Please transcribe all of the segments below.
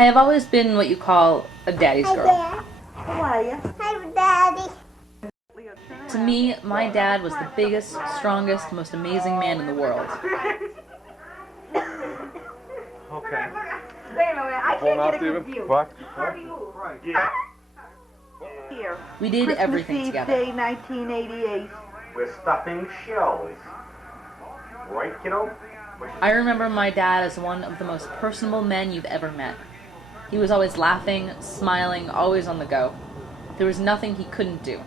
I have always been what you call a daddy's Hi, girl. Dad. How are you? Hi, Daddy. To me, my dad was the biggest, strongest, most amazing man in the world. Okay. Wait a minute, I can't get it confused. What? Yeah. Here. We did everything Christmas Eve together. Day, 1988. We're stuffing shells. Right, kiddo? I remember my dad as one of the most personable men you've ever met. He was always laughing, smiling, always on the go. There was nothing he couldn't do.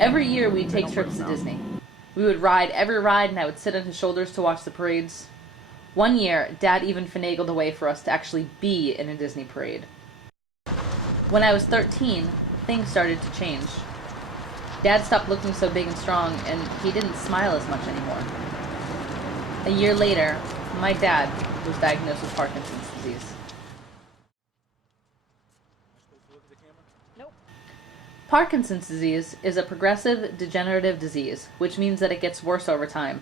Every year we'd take trips to Disney. We would ride every ride and I would sit on his shoulders to watch the parades. One year, Dad even finagled a way for us to actually be in a Disney parade. When I was 13, things started to change. Dad stopped looking so big and strong, and he didn't smile as much anymore. A year later, my dad was diagnosed with Parkinson's disease. Parkinson's disease is a progressive degenerative disease, which means that it gets worse over time.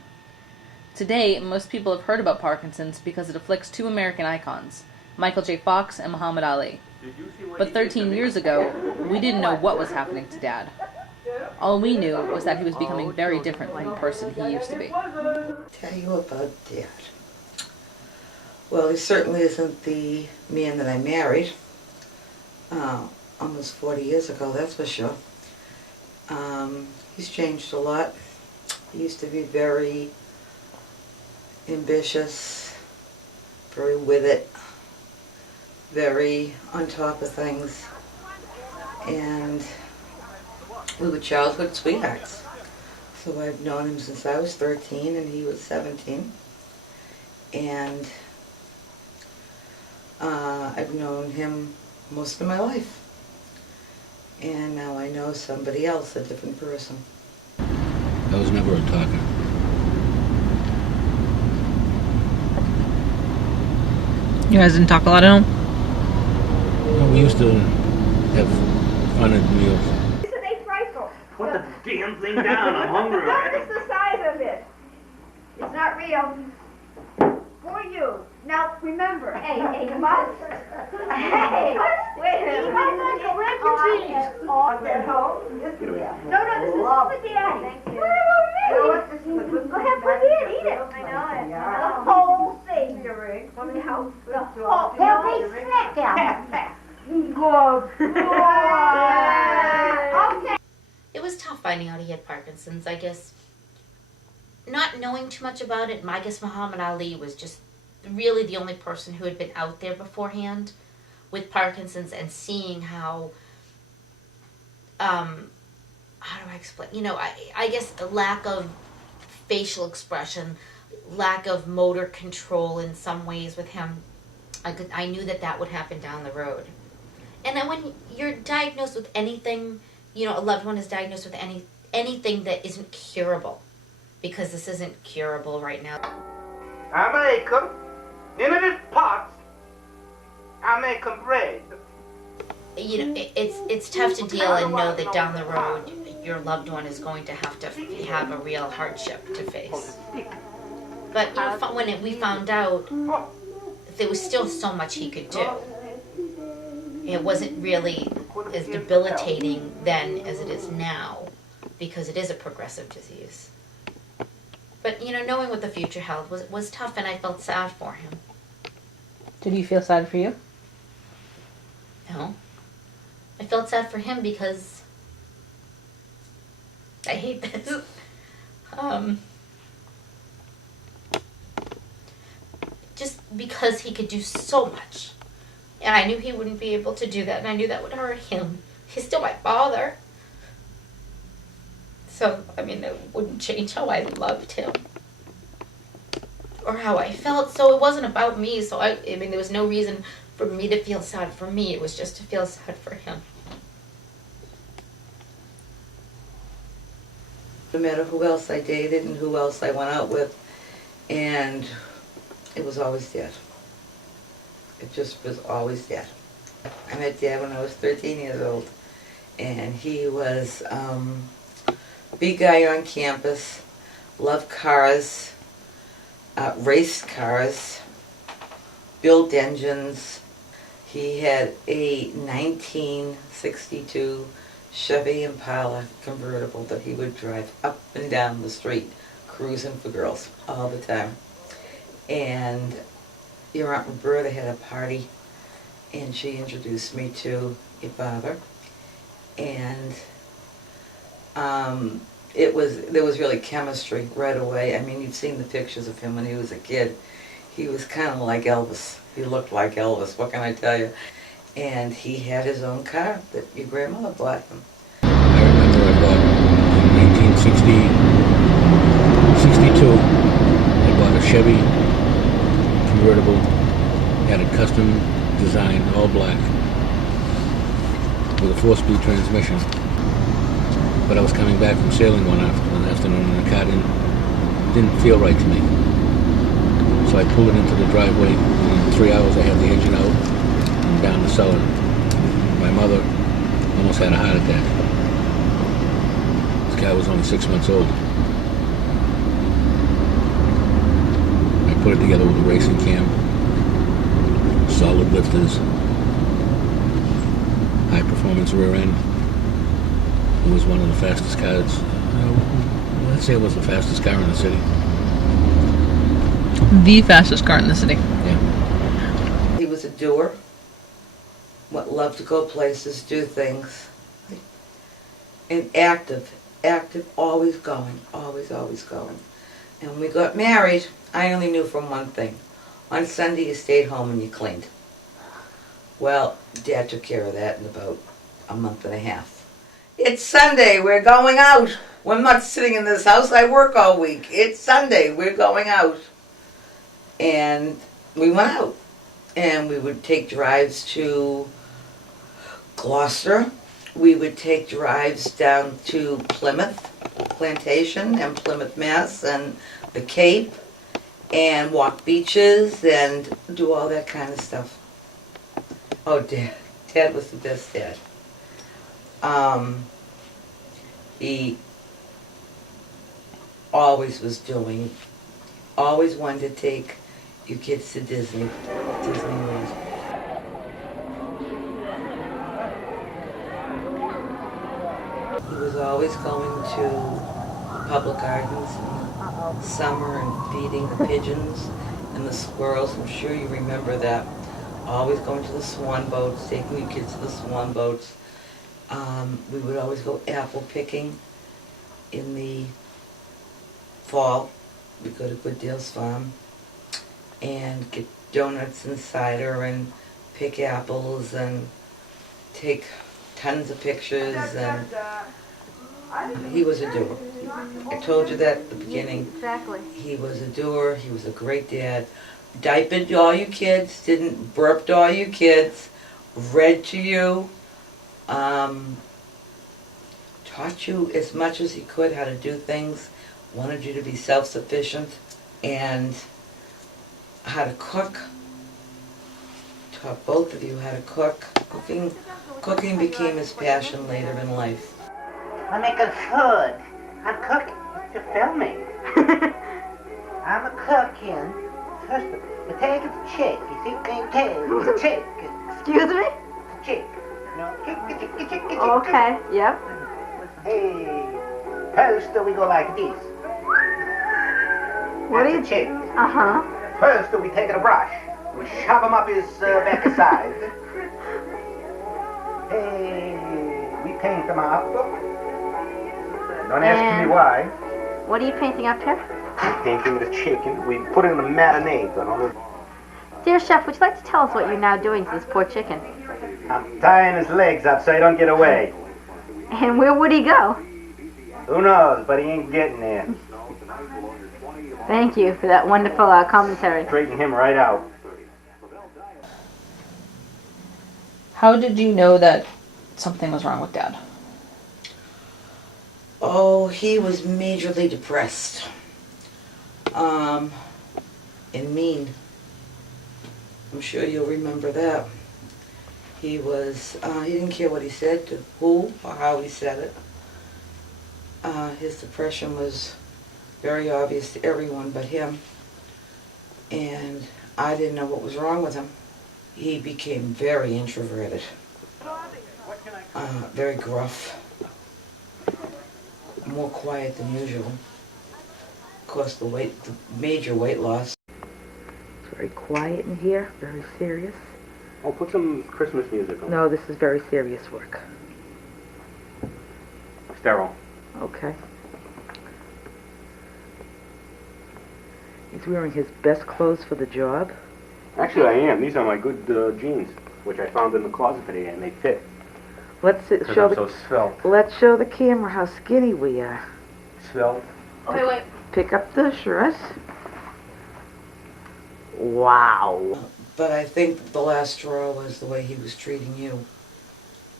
Today, most people have heard about Parkinson's because it afflicts two American icons, Michael J. Fox and Muhammad Ali. But 13 years ago, we didn't know what was happening to Dad. All we knew was that he was becoming very different from the person he used to be. Tell you about Dad. Well, he certainly isn't the man that I married. Almost 40 years ago, that's for sure. He's changed a lot. He used to be very ambitious, very with it, very on top of things, and we were childhood sweethearts. So I've known him since I was 13 and he was 17, and I've known him most of my life. And now I know somebody else, a different person. I was never a talker. You guys didn't talk a lot at home? No, we used to have fun at meals. It's an eighth rifle. Put the damn thing down, I'm hungry already. Notice the size of it. It's not real. For you. Now, remember, hey, you must. Hey, wait a minute. You must go red cheese. Off at home. No, this is for Daddy. Thank you. Go ahead, put it in, eat it. I know it. The whole thing. The whole thing. Snack down. Good. Okay. It was tough finding out he had Parkinson's, I guess. Not knowing too much about it, I guess Muhammad Ali was just really the only person who had been out there beforehand with Parkinson's, and seeing how do I explain? You know, I guess a lack of facial expression, lack of motor control in some ways with him. I knew that would happen down the road. And then when you're diagnosed with anything, you know, a loved one is diagnosed with anything that isn't curable, because this isn't curable right now. I make them. In this pot, I make them bread. You know, it's tough to deal and know that down the road your loved one is going to have a real hardship to face. But you know, when we found out, there was still so much he could do. It wasn't really as debilitating then as it is now, because it is a progressive disease. But, you know, knowing what the future held was tough, and I felt sad for him. Did you feel sad for you? No. I felt sad for him because I hate this. Just because he could do so much. And I knew he wouldn't be able to do that, and I knew that would hurt him. He's still my father. So, I mean, it wouldn't change how I loved him or how I felt. So it wasn't about me. So, I mean, there was no reason for me to feel sad for me. It was just to feel sad for him. No matter who else I dated and who else I went out with, and it was always Dad. It just was always Dad. I met Dad when I was 13 years old, and he was big guy on campus, loved cars, race cars, built engines. He had a 1962 Chevy Impala convertible that he would drive up and down the street, cruising for girls all the time. And your Aunt Roberta had a party, and she introduced me to your father. And there was really chemistry right away. I mean, you've seen the pictures of him when he was a kid. He was kind of like Elvis. He looked like Elvis, what can I tell you? And he had his own car that your grandmother bought him. I remember I bought in 1962, I bought a Chevy convertible, had it custom designed, all black, with a 4-speed transmission. But I was coming back from sailing one afternoon and the car didn't feel right to me. So I pulled it into the driveway, and in 3 hours I had the engine out and down the cellar. My mother almost had a heart attack. This car was only 6 months old. I put it together with a racing cam, solid lifters, high performance rear end. It was one of the fastest cars. Let's say it was the fastest car in the city. The fastest car in the city. Yeah. He was a doer, loved to go places, do things, and active, always going, always going. And when we got married, I only knew from one thing. On Sunday you stayed home and you cleaned. Well, Dad took care of that in about a month and a half. It's Sunday, we're going out. Well, I'm not sitting in this house, I work all week. It's Sunday, we're going out. And we went out. And we would take drives to Gloucester. We would take drives down to Plymouth Plantation and Plymouth, Mass. And the Cape. And walk beaches and do all that kind of stuff. Oh, Dad was the best dad. He always was doing, always wanted to take you kids to Disney World. He was always going to the public gardens in the summer and feeding the pigeons and the squirrels. I'm sure you remember that. Always going to the swan boats, taking you kids to the swan boats. We would always go apple picking in the fall. We'd go to Good Deals Farm and get donuts and cider and pick apples and take tons of pictures. And he was a doer. I told you that at the beginning. Exactly. He was a doer. He was a great dad. Diapered all you kids, didn't burp to all you kids, read to you, taught you as much as he could how to do things, wanted you to be self-sufficient, and how to cook. Taught both of you how to cook. Cooking became his passion later in life. I'm making food. I'm cooking. You're filming. I'm a cooking. First, the pig is a chick. You see the name pig? It's a chick. Excuse me? Chick. No, chick. Okay, yep. Hey, first we go like this. What do you... Chick. Uh-huh. First we take a brush. We shove him up his backside. Hey, we paint them up. Don't ask me why. What are you painting up here? Painting the chicken. We put it in the marinade. Dear Chef, would you like to tell us what you're now doing to this poor chicken? I'm tying his legs up so he don't get away. And where would he go? Who knows, but he ain't getting there. Thank you for that wonderful commentary. Straighten him right out. How did you know that something was wrong with Dad? Oh, he was majorly depressed. And mean. I'm sure you'll remember that. He didn't care what he said to who or how he said it. His depression was very obvious to everyone but him. and I didn't know what was wrong with him. He became very introverted, very gruff, more quiet than usual. Of course, the major weight loss. It's very quiet in here, very serious. Oh, put some Christmas music on. No, this is very serious work. Sterile. Okay. He's wearing his best clothes for the job. Actually, I am. These are my good jeans, which I found in the closet today, and they fit. Let's show I'm so svelte. Let's show the camera how skinny we are. Svelte. Okay, wait. Pick up the shirt. Wow. But I think the last straw was the way he was treating you.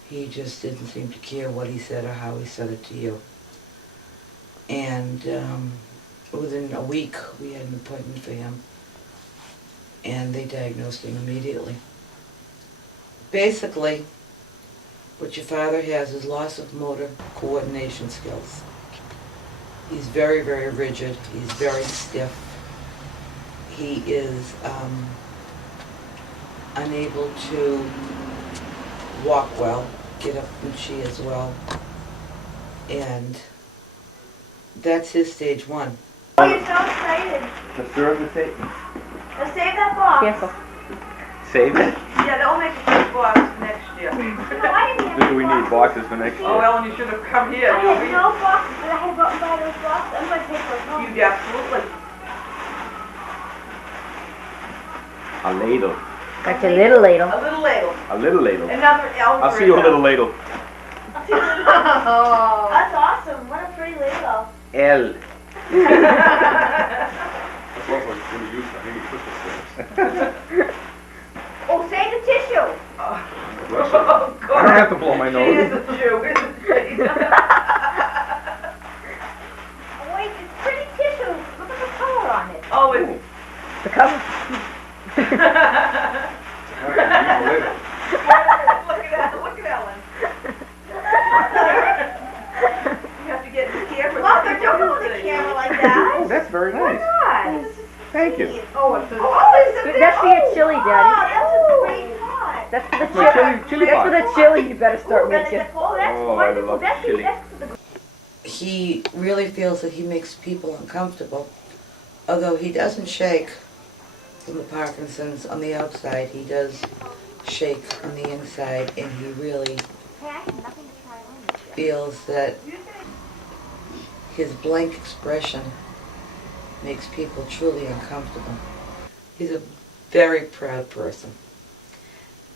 He just didn't seem to care what he said or how he said it to you. And within a week, we had an appointment for him. And they diagnosed him immediately. Basically, what your father has is loss of motor coordination skills. He's very, very rigid. He's very stiff. He is unable to walk well, get up and she as well. And that's his stage one. Oh, you're so excited. The third of Satan. Let's save that box. Careful. Save it? Yeah, they'll make a big box next year. No, I didn't have Do we any need boxes for next Oh, year? Ellen, you should have come here. I had no boxes, but I had to go out and buy those boxes. I'm going to take those home. You absolutely. A ladle. That's a little ladle. A little ladle. A little ladle. Another L. I'll see you a little ladle. Oh. That's awesome. What a pretty ladle. L. Oh, save the tissue. Oh, God. I don't have to blow my She nose. is a Jew, isn't she? Wait, it's pretty tissue. Look at the color on it. Oh, it's... The cover. Look at Ellen. You have to get the camera. Mother, don't hold the camera like that. Oh, that's very Why nice. not? Thank you. Oh, it's a... That's for your chili, Oh, Daddy. that's a great pot. That's for the My chili. chili That's for pot. the chili you better start Oh, that's making. oh, that's Oh, I wonderful. love That's chili. the He really feels that he makes people uncomfortable. Although he doesn't shake from the Parkinson's on the outside, he does shake on the inside, and he really feels that his blank expression makes people truly uncomfortable. He's a very proud person,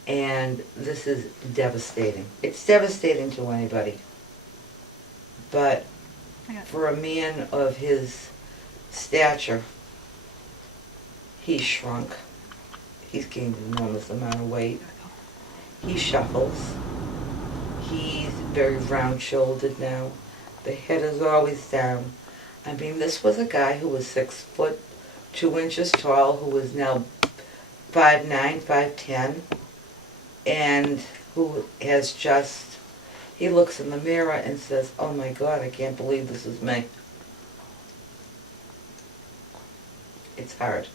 and this is devastating. It's devastating to anybody, but for a man of his stature, he's shrunk. He's gained an enormous amount of weight. He shuffles. He's very round-shouldered now. The head is always down. I mean, this was a guy who was 6 foot 2 inches tall, who is now 5'9", 5'10", and who has just, he looks in the mirror and says, "Oh my God, I can't believe this is me." It's hard.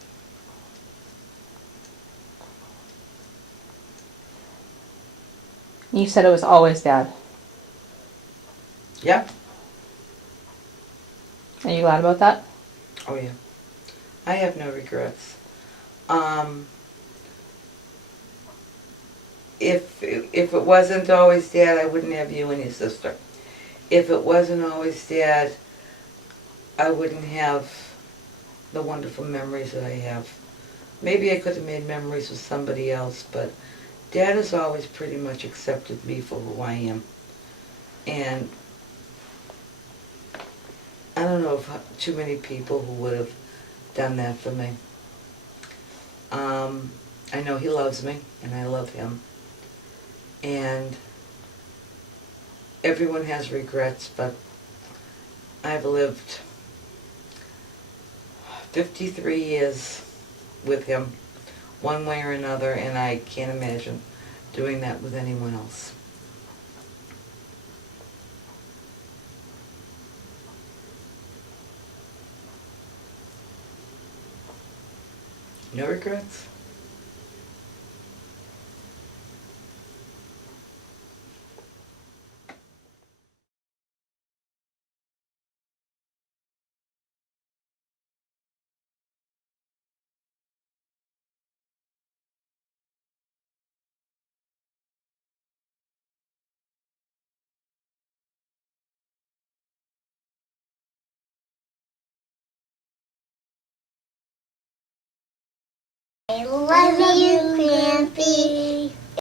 You said it was always Dad. Yeah. Are you glad about that? Oh yeah. I have no regrets. If it wasn't always Dad, I wouldn't have you and your sister. If it wasn't always Dad, I wouldn't have the wonderful memories that I have. Maybe I could have made memories with somebody else, but Dad has always pretty much accepted me for who I am. And I don't know of too many people who would have done that for me. I know he loves me, and I love him. And everyone has regrets, but I've lived 53 years with him, one way or another, and I can't imagine doing that with anyone else. No regrets?